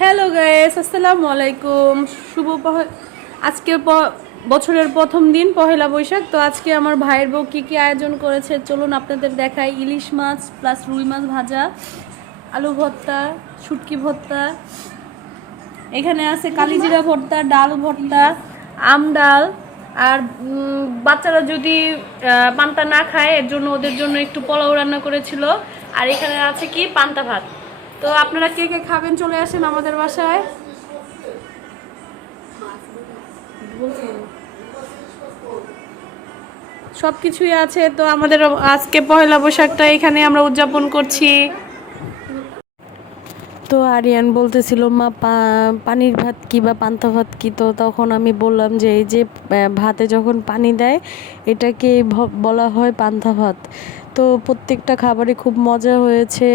Hello guys আসসালামু আলাইকুম শুভ আজকে বছরের প্রথম দিন, পহেলা বৈশাখ। তো আজকে আমার ভাইয়ের বউ কী কী আয়োজন করেছে? চলুন আপনাদের দেখাই। ইলিশ মাছ প্লাস রুই মাছ ভাজা, আলু ভর্তা, শুটকি ভর্তা। এখানে আছে কালিজিরা ভর্তা, ডাল ভর্তা, আম ডাল। আর বাচ্চারা যদি পান্তা না খায়, এর জন্য ওদের জন্য একটু পোলাও রান্না করেছিল। আর এখানে আছে কি? পান্তা ভাত। তো আপনারা কে কে খাবেন চলে আসেন আমাদের বাসায়? সব কিছুই আছে, তো আমাদের আজকে পয়লা বৈশাখটা এখানে আমরা উদযাপন করছি। তো আরিয়ান বলতেছিল, মা পানির ভাত কি বা পান্তা ভাত কি? তো তখন আমি বললাম যে, এই যে ভাতে যখন পানি দেয়, এটাকে বলা হয় পান্তা ভাত। তো প্রত্যেকটা খাবারে খুব মজা হয়েছে।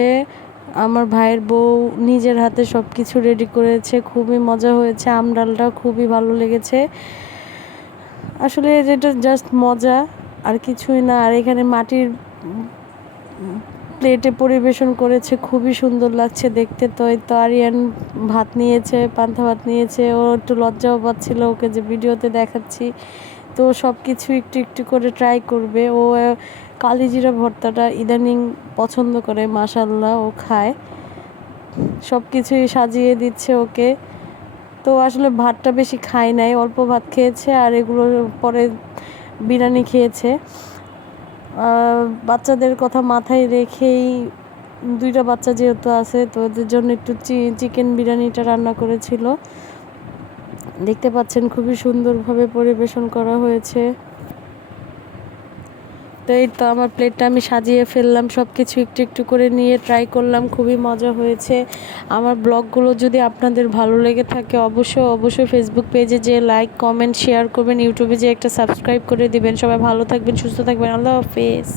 আমার ভাইয়ের বউ নিজের হাতে সব কিছু রেডি করেছে, খুবই মজা হয়েছে, আম ডালটা খুবই ভালো লেগেছে। আসলে এটা জাস্ট মজা, আর কিছুই না, আর এখানে মাটির প্লেটে পরিবেশন করেছে, খুবই সুন্দর লাগছে দেখতে। তো এই তো আরিয়ান ভাত নিয়েছে পান্তা ভাত নিয়েছে, ও একটু লজ্জাও পাচ্ছিল ওকে যে ভিডিওতে দেখাচ্ছি। তো সব কিছু একটু একটু করে ট্রাই করবে। ও কালিজিরা ভর্তাটা ইদানিং পছন্দ করে মাসাল্লাহ ও খায়। সব কিছুই সাজিয়ে দিচ্ছে ওকে। তো আসলে ভাতটা বেশি খায় নাই, অল্প ভাত খেয়েছে আর এগুলো পরে বিরিয়ানি খেয়েছে। বাচ্চাদের কথা মাথায় রেখেই দুইটা বাচ্চা যেহেতু আছে, তো ওদের জন্য একটু চিকেন বিরিয়ানিটা রান্না করেছিল। দেখতে পাচ্ছেন খুবই সুন্দরভাবে পরিবেশন করা হয়েছে। তো এই তো আমার প্লেটটা আমি সাজিয়ে ফেললাম সব কিছু একটু একটু করে নিয়ে ট্রাই করলাম, খুবই মজা হয়েছে। আমার ব্লগগুলো যদি আপনাদের ভালো লেগে থাকে, অবশ্যই অবশ্যই ফেসবুক পেজে যে লাইক কমেন্ট শেয়ার করবেন ইউটিউবে যে একটা সাবস্ক্রাইব করে দিবেন। সবাই ভালো থাকবেন, সুস্থ থাকবেন, আল্লাহ হাফেজ।